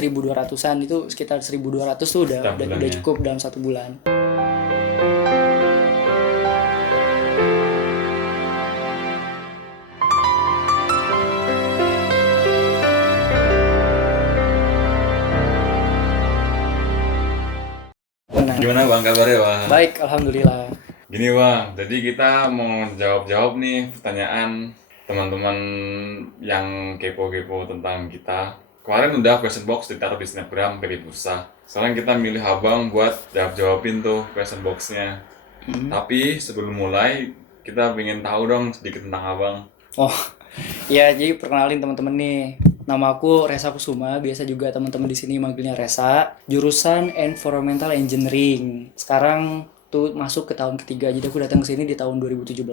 1.200-an, itu sekitar 1.200 tuh udah cukup dalam 1 bulan. Gimana Bang kabarnya Bang? Baik, alhamdulillah. Gini Bang, jadi kita mau jawab-jawab nih pertanyaan teman-teman yang kepo-kepo tentang kita. Kemarin udah question box ditaruh di Snapgram dari Bursa. Sekarang kita milih Abang buat jawab-jawabin tuh question boxnya. Tapi sebelum mulai, kita pengen tahu dong sedikit tentang Abang. Oh, ya, jadi perkenalin teman-teman nih. Nama aku Resa Kusuma, biasa juga teman-teman di sini manggilnya Resa. Jurusan Environmental Engineering. Sekarang tuh masuk ke tahun ketiga, jadi aku datang ke sini di tahun 2017.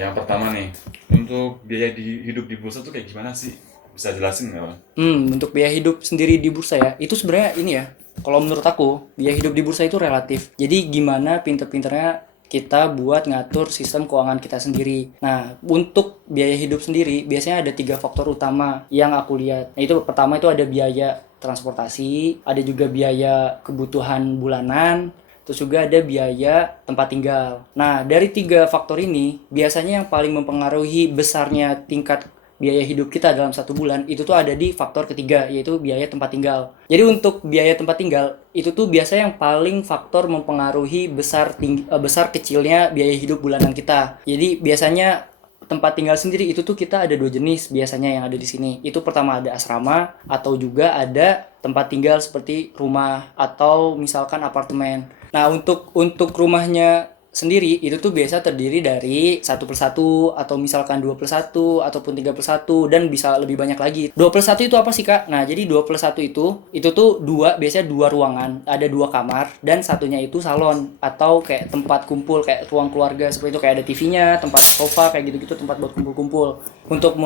Yang pertama nih, untuk biaya hidup di Bursa tuh kayak gimana sih? Bisa jelasin nggak Bang? Untuk biaya hidup sendiri di bursa ya, itu sebenarnya ini ya. Kalau menurut aku, biaya hidup di bursa itu relatif. Jadi gimana pinter-pinternya kita buat ngatur sistem keuangan kita sendiri. Nah, untuk biaya hidup sendiri biasanya ada 3 faktor utama yang aku lihat. Nah, itu pertama itu ada biaya transportasi, ada juga biaya kebutuhan bulanan, terus juga ada biaya tempat tinggal. Nah, dari 3 faktor ini biasanya yang paling mempengaruhi besarnya tingkat biaya hidup kita dalam 1 bulan itu tuh ada di faktor ketiga, yaitu biaya tempat tinggal. Jadi untuk biaya tempat tinggal itu tuh biasanya yang paling faktor mempengaruhi besar kecilnya biaya hidup bulanan kita. Jadi biasanya tempat tinggal sendiri itu tuh kita ada 2 jenis biasanya yang ada di sini. Itu pertama ada asrama atau juga ada tempat tinggal seperti rumah atau misalkan apartemen. Nah, untuk rumahnya sendiri itu tuh biasa terdiri dari 1+1 atau misalkan 2+1 ataupun 3+1 dan bisa lebih banyak lagi. 2+1 itu apa sih Kak? Nah, jadi 2+1 itu tuh biasanya 2 ruangan, ada 2 kamar dan satunya itu salon atau kayak tempat kumpul, kayak ruang keluarga seperti itu, kayak ada TV-nya, tempat sofa kayak gitu-gitu, tempat buat kumpul-kumpul. Untuk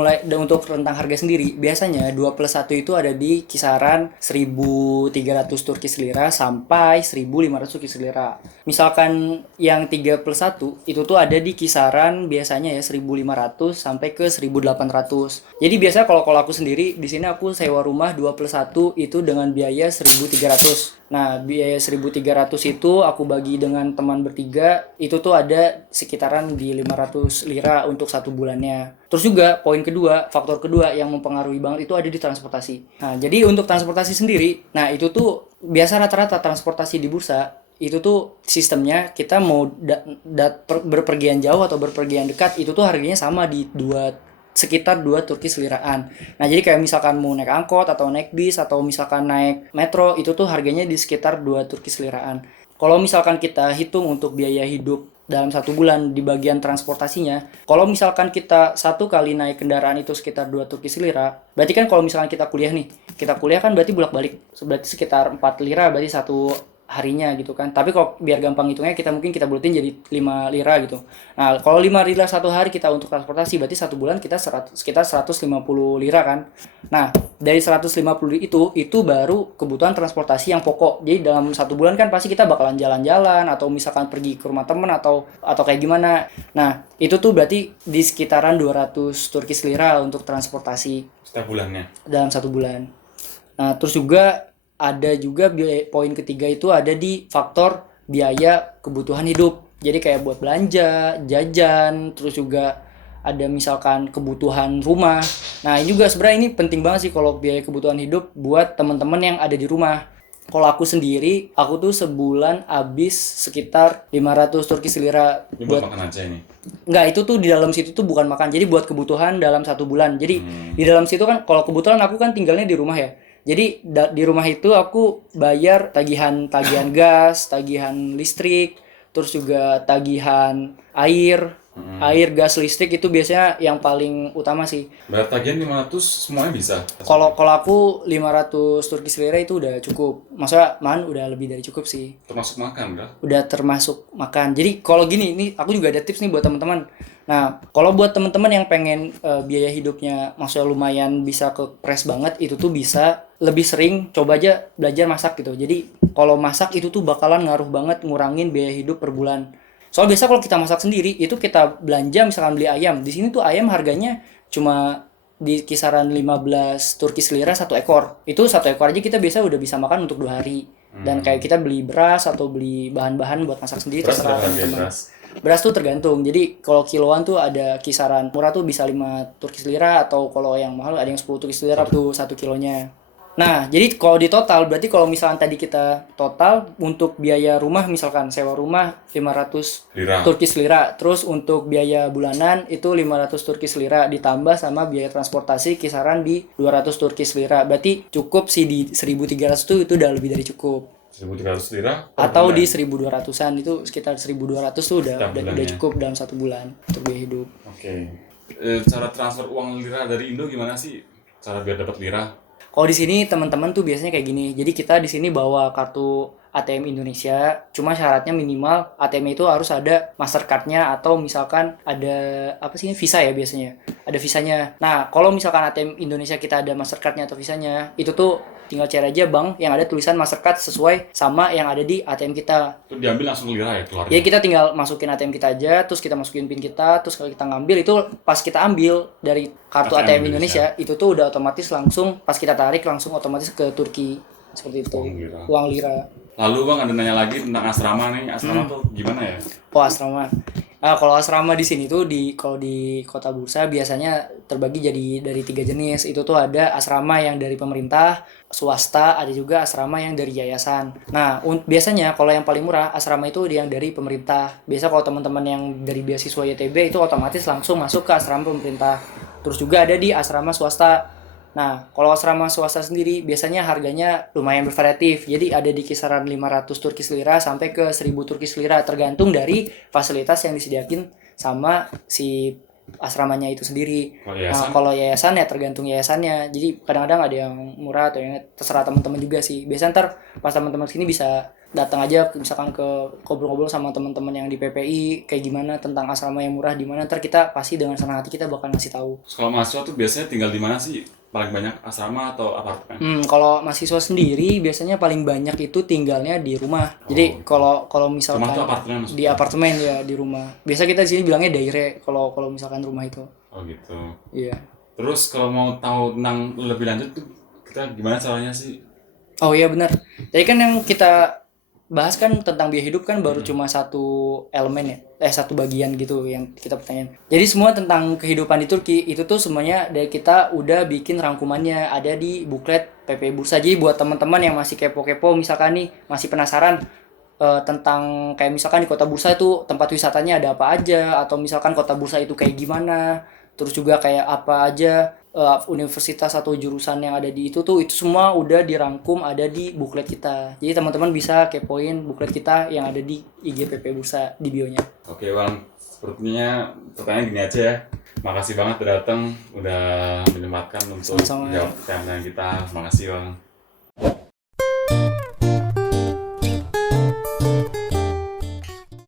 rentang harga sendiri biasanya 2+1 itu ada di kisaran 1.300 Turkish lira sampai 1.500 Turkish lira. Misalkan yang 3+1 itu tuh ada di kisaran biasanya ya 1.500 sampai ke 1.800. Jadi biasa kalau aku sendiri di sini aku sewa rumah 2+1 itu dengan biaya 1.300. Nah, biaya 1.300 itu aku bagi dengan teman bertiga, itu tuh ada sekitaran di 500 lira untuk 1 bulannya. Terus juga faktor kedua yang mempengaruhi banget itu ada di transportasi. Nah, jadi untuk transportasi sendiri, nah itu tuh biasa rata-rata transportasi di bursa itu tuh sistemnya kita mau berpergian jauh atau berpergian dekat itu tuh harganya sama di sekitar 2 Turkish liraan. Nah, jadi kayak misalkan mau naik angkot atau naik bis atau misalkan naik metro itu tuh harganya di sekitar 2 Turkish liraan. Kalau misalkan kita hitung untuk biaya hidup dalam 1 bulan di bagian transportasinya, kalau misalkan kita 1 kali naik kendaraan itu sekitar 2 Turkish lira, berarti kan kalau misalkan kita kuliah kan berarti bolak-balik, berarti sekitar 4 lira berarti 1 harinya gitu kan. Tapi kalau biar gampang hitungnya kita bulatin jadi 5 lira gitu. Nah, kalau 5 lira 1 hari kita untuk transportasi berarti 1 bulan kita sekitar 150 lira kan. Nah, dari 150 itu baru kebutuhan transportasi yang pokok. Jadi dalam 1 bulan kan pasti kita bakalan jalan-jalan atau misalkan pergi ke rumah temen atau kayak gimana. Nah, itu tuh berarti di sekitaran 200 Turkish lira untuk transportasi Setiap bulannya. dalam 1 bulan. Nah, terus juga ada juga poin ketiga itu ada di faktor biaya kebutuhan hidup. Jadi kayak buat belanja, jajan, terus juga ada misalkan kebutuhan rumah. Nah, ini juga sebenarnya ini penting banget sih kalau biaya kebutuhan hidup buat teman-teman yang ada di rumah. Kalau aku sendiri, aku tuh sebulan habis sekitar 500 Turkish lira Ini buat makan aja ini. Enggak, itu tuh di dalam situ tuh bukan makan. Jadi buat kebutuhan dalam 1 bulan. Jadi di dalam situ kan kalau kebetulan aku kan tinggalnya di rumah ya. Jadi di rumah itu aku bayar tagihan gas, tagihan listrik, terus juga tagihan air, gas, listrik itu biasanya yang paling utama sih. Bayar tagihan 500 semuanya bisa. Kalau aku 500 Turkish lira itu udah cukup. Maksudnya udah lebih dari cukup sih. Termasuk makan kan? Udah termasuk makan. Jadi kalau gini, ini aku juga ada tips nih buat teman-teman. Nah, kalau buat teman-teman yang pengen biaya hidupnya maksudnya lumayan bisa ke press banget, itu tuh bisa lebih sering coba aja belajar masak gitu. Jadi kalau masak itu tuh bakalan ngaruh banget ngurangin biaya hidup per bulan. Soal biasa kalau kita masak sendiri itu kita belanja misalkan beli ayam. Di sini tuh ayam harganya cuma di kisaran 15 Turkish lira satu ekor. Itu satu ekor aja kita biasa udah bisa makan untuk 2 hari. Dan kayak kita beli beras atau beli bahan-bahan buat masak sendiri Beras terserah berapa harga teman-teman. beras? Beras tuh tergantung. Jadi kalau kiloan tuh ada kisaran murah tuh bisa 5 Turkish lira, atau kalau yang mahal ada yang 10 Turkish lira tuh 1 kilonya. Nah, jadi kalau di total berarti kalau misalkan tadi kita total untuk biaya rumah, misalkan sewa rumah 500 Lira. Turkish lira, terus untuk biaya bulanan itu 500 Turkish lira ditambah sama biaya transportasi kisaran di 200 Turkish lira. Berarti cukup sih di 1.300 tuh itu udah lebih dari cukup. 1.300 lira per Atau bulan. di 1.200-an itu sekitar 1.200 tuh Setiap udah bulannya. cukup dalam 1 bulan untuk biaya hidup. Oke. Cara transfer uang lira dari Indo gimana sih? Cara biar dapat lira? Kalau di sini teman-teman tuh biasanya kayak gini. Jadi kita di sini bawa kartu ATM Indonesia, cuma syaratnya minimal ATM itu harus ada Mastercard-nya, atau misalkan ada apa sih, Visa ya biasanya. Ada visanya. Nah, kalau misalkan ATM Indonesia kita ada Mastercard-nya atau visanya, itu tuh tinggal cari aja bank yang ada tulisan Mastercard sesuai sama yang ada di ATM kita. Itu diambil langsung lira ya keluarnya? Jadi kita tinggal masukin ATM kita aja, terus kita masukin PIN kita, terus kalau kita ngambil itu pas kita ambil dari kartu ATM ATM Indonesia, itu tuh udah otomatis langsung pas kita tarik langsung otomatis ke Turki. Seperti itu. Uang lira. Uang lira. Lalu Bang ada nanya lagi tentang asrama nih. Asrama tuh gimana ya? Oh, asrama. Nah, kalau asrama di sini tuh kalau di Kota Bursa biasanya terbagi jadi dari 3 jenis. Itu tuh ada asrama yang dari pemerintah, swasta, ada juga asrama yang dari yayasan. Nah, biasanya kalau yang paling murah asrama itu yang dari pemerintah. Biasa kalau teman-teman yang dari beasiswa YTB itu otomatis langsung masuk ke asrama pemerintah. Terus juga ada di asrama swasta. Nah, kalau asrama swasta sendiri biasanya harganya lumayan bervariatif. Jadi ada di kisaran 500 Turkish lira sampai ke 1.000 Turkish lira, tergantung dari fasilitas yang disediakan sama si asramanya itu sendiri. Kalau Nah, yayasan? kalau yayasan ya tergantung yayasannya. Jadi kadang-kadang ada yang murah atau yang terserah teman-teman juga sih. Biasanya ntar pas teman-teman sini bisa datang aja misalkan ke ngobrol-ngobrol sama teman-teman yang di PPI kayak gimana tentang asrama yang murah di mana, ntar kita pasti dengan senang hati kita bakal ngasih tahu. Kalau mahasiswa tuh biasanya tinggal di mana sih? Paling banyak asrama atau apartemen? Kalau mahasiswa sendiri biasanya paling banyak itu tinggalnya di rumah. Jadi kalau misalkan Rumah tuh apartemen maksudnya? di apartemen ya di rumah. Biasa kita di sini bilangnya daire kalau misalkan rumah itu. Oh gitu. Iya. Terus kalau mau tahu tentang lebih lanjut tuh kita gimana caranya sih? Oh iya benar. Jadi kan yang kita bahas kan tentang biaya hidup kan baru cuma satu elemen ya, satu bagian gitu yang kita pertanyain. Jadi semua tentang kehidupan di Turki itu tuh semuanya dari kita udah bikin rangkumannya ada di buklet PP Bursa. Jadi buat teman-teman yang masih kepo-kepo misalkan nih masih penasaran tentang kayak misalkan di Kota Bursa itu tempat wisatanya ada apa aja, atau misalkan Kota Bursa itu kayak gimana, terus juga kayak apa aja universitas atau jurusan yang ada di itu semua udah dirangkum ada di buklet kita. Jadi teman-teman bisa kepoin buklet kita yang ada di IG PP Bursa di bionya. Oke Bang, sepertinya pertanyaan gini aja ya. Makasih banget udah datang, udah menyempatkan untuk Sama-sama. jawab pertanyaan kita. Makasih Bang.